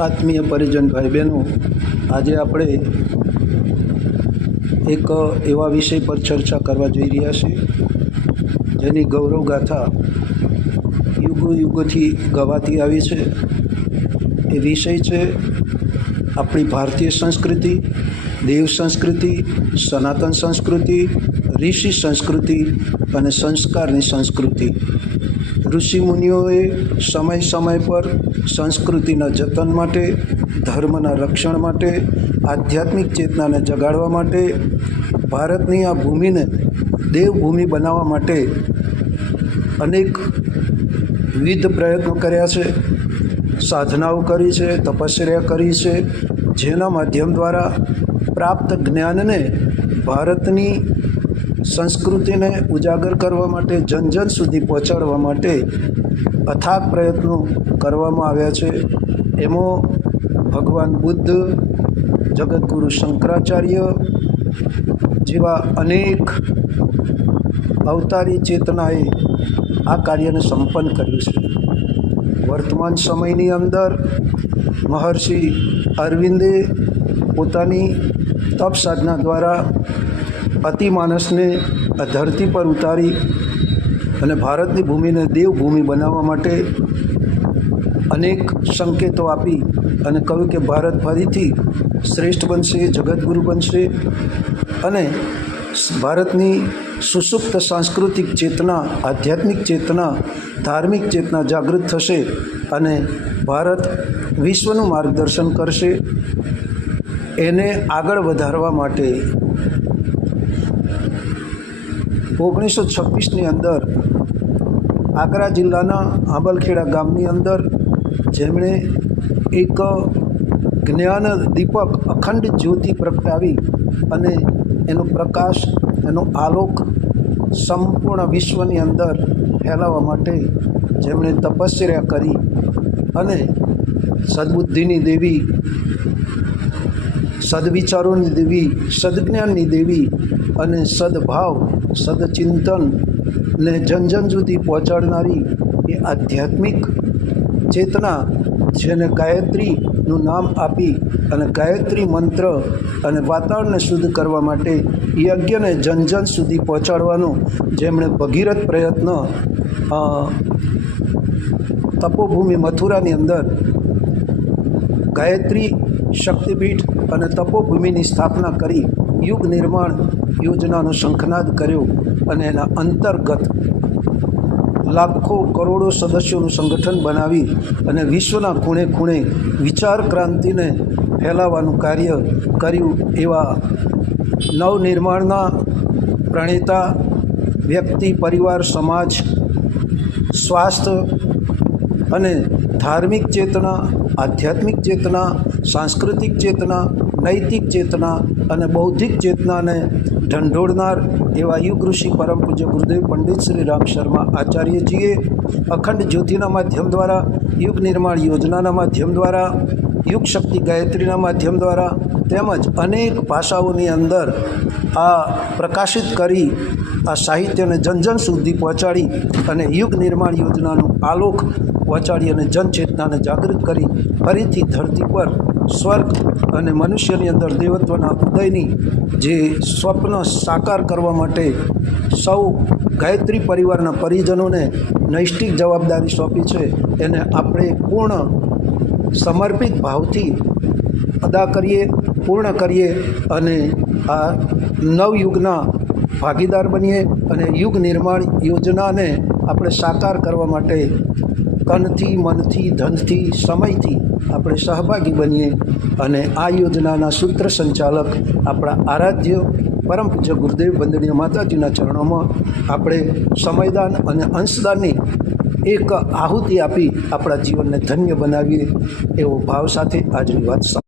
આત્મીય પરિજન ભાઈ બહેનો આજે આપણે એક એવા વિષય પર ચર્ચા કરવા જઈ રહ્યા છીએ, જેની ગૌરવ ગાથા યુગો યુગોથી ગવાતી આવી છે. એ વિષય છે આપણી ભારતીય સંસ્કૃતિ દેવ સંસ્કૃતિ, સનાતન સંસ્કૃતિ, ઋષિ સંસ્કૃતિ અને સંસ્કારની સંસ્કૃતિ. ઋષિ મુનિઓએ સમય સમય પર સંસ્કૃતિના જતન માટે, ધર્મના રક્ષણ માટે, આધ્યાત્મિક ચેતનાને જગાડવા માટે, ભારતની આ ભૂમિને દેવભૂમિ બનાવવા માટે અનેક વિવિધ પ્રયત્નો કર્યા છે. સાધનાઓ કરી છે તપશ્ચર્યા કરી છે, જેના માધ્યમ દ્વારા પ્રાપ્ત જ્ઞાનને ભારતની સંસ્કૃતિને ઉજાગર કરવા માટે જન જન સુધી પહોંચાડવા માટે અથાગ પ્રયત્નો કરવામાં આવ્યા છે. એમાં ભગવાન બુદ્ધ જગતગુરુ શંકરાચાર્ય જેવા અનેક અવતારી ચેતનાએ આ કાર્યને સંપન્ન કર્યું છે. વર્તમાન સમયની અંદર મહર્ષિ અરવિંદે પોતાની તપ સાધના દ્વારા અતિમાનસને આ ધરતી પર ઉતારી અને ભારતની ભૂમિને દેવભૂમિ બનાવવા માટે અનેક સંકેતો આપી અને કહ્યું કે ભારત ફરીથી શ્રેષ્ઠ બનશે જગતગુરુ બનશે અને ભારતની સુસુપ્ત સાંસ્કૃતિક ચેતના, આધ્યાત્મિક ચેતના, ધાર્મિક ચેતના જાગૃત થશે અને ભારત વિશ્વનું માર્ગદર્શન કરશે. એને આગળ વધારવા માટે ઓગણીસો છવ્વીસની અંદર આગ્રા જિલ્લાના આંબલખેડા ગામની અંદર જેમણે એક જ્ઞાન દીપક અખંડ જ્યોતિ પ્રગટાવી અને એનો પ્રકાશ, એનો આલોક સંપૂર્ણ વિશ્વની અંદર ફેલાવવા માટે જેમણે તપશ્ચર્યા કરી અને સદબુદ્ધિની દેવી સદવિચારોની દેવી, સદજ્ઞાનની દેવી અને સદભાવ, સદચિંતન ને જન જન સુધી પહોંચાડનારી એ આધ્યાત્મિક ચેતના જેને ગાયત્રીનું નામ આપી અને ગાયત્રી મંત્ર અને વાતાવરણને શુદ્ધ કરવા માટે યજ્ઞને જન જન સુધી પહોંચાડવાનો જેમણે ભગીરથ પ્રયત્ન તપોભૂમિ મથુરાની અંદર ગાયત્રી શક્તિપીઠ અને તપોભૂમિની સ્થાપના કરી યુગ નિર્માણ યોજનાનો શંખનાદ કર્યો અને એના અંતર્ગત લાખો કરોડો સદસ્યોનું સંગઠન બનાવી અને વિશ્વના ખૂણે ખૂણે વિચાર ક્રાંતિને ફેલાવવાનું કાર્ય કર્યું એવા નવનિર્માણના પ્રણેતા વ્યક્તિ, પરિવાર, સમાજ, સ્વાસ્થ્ય અને ધાર્મિક ચેતના, આધ્યાત્મિક ચેતના, સાંસ્કૃતિક ચેતના, નૈતિક ચેતના અને બૌદ્ધિક ચેતનાને ઢંઢોળનાર એવા યુગ ઋષિ પરમ પૂજ્ય ગુરુદેવ પંડિત શ્રી રામ શર્મા આચાર્યજીએ અખંડ જ્યોતિના માધ્યમ દ્વારા યુગ નિર્માણ યોજનાના માધ્યમ દ્વારા યુગ શક્તિ ગાયત્રીના માધ્યમ દ્વારા તેમજ અનેક ભાષાઓની અંદર આ પ્રકાશિત કરી, આ સાહિત્યને જન જન સુધી પહોંચાડી અને યુગ નિર્માણ યોજનાનું આલોક પહોંચાડી અને જનચેતનાને જાગૃત કરી, ફરીથી ધરતી પર સ્વર્ગ અને મનુષ્યની અંદર દેવત્વના ઉદયની જે સ્વપ્ન સાકાર કરવા માટે સૌ ગાયત્રી પરિવારના પરિજનોને નૈષ્ટિક જવાબદારી સોંપી છે, એને આપણે પૂર્ણ સમર્પિત ભાવથી અદા કરીએ, પૂર્ણ કરીએ અને આ નવયુગના ભાગીદાર બનીએ અને યુગ નિર્માણ યોજનાને આપણે સાકાર કરવા માટે કનથી, મનથી, ધનથી, સમયથી આપણે સહભાગી બનીએ અને આ યોજનાના સૂત્ર સંચાલક આપણા આરાધ્ય પરમ પૂજ્ય ગુરુદેવ વંદનીય માતાજીના ચરણોમાં આપણે સમયદાન અને અંશદાનની એક આહુતિ આપી આપણા જીવનને ધન્ય બનાવીએ એવો ભાવ સાથે આજની વાત